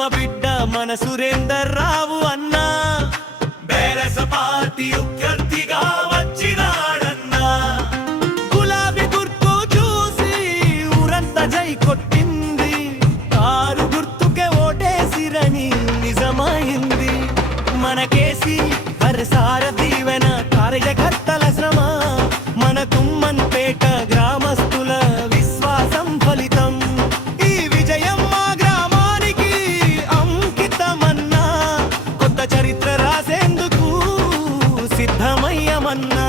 ఉద్యమ బిడ్డ మన సురేందర్ రావు అన్నా. బేరస పార్టీ అభ్యర్థిగా వచ్చినాడన్నా. గులాబీ గుర్తు చూసి ఊరంతా జై కొట్టింది. కారు గుర్తుకే ఓటేసిరని నిజమైంది. మనకేసి వరసార దీవెన సిద్ధమయ్యమన్న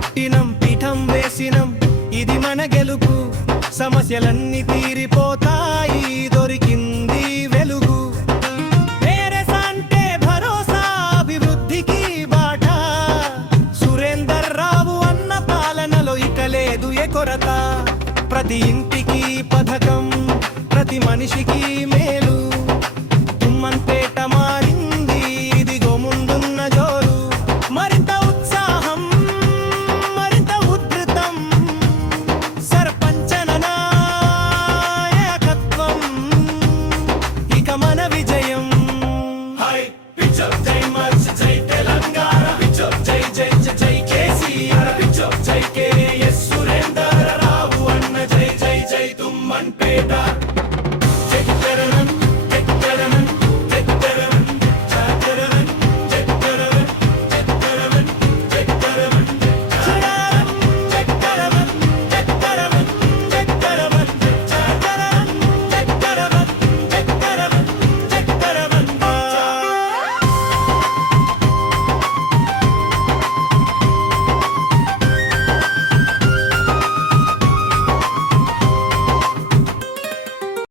పుట్టినం పీఠం వేసినం. ఇది మన గెలుపు సమస్యలన్నీ తీరిపోతాయి దొరికింది వెలుగు. అంటే భరోసా అభివృద్ధికి బాట. సురేందర్ రావు అన్న పాలనలో ఇక లేదు ఏ కొరత. ప్రతి ఇంటికి పథకం ప్రతి మనిషికి మేలు.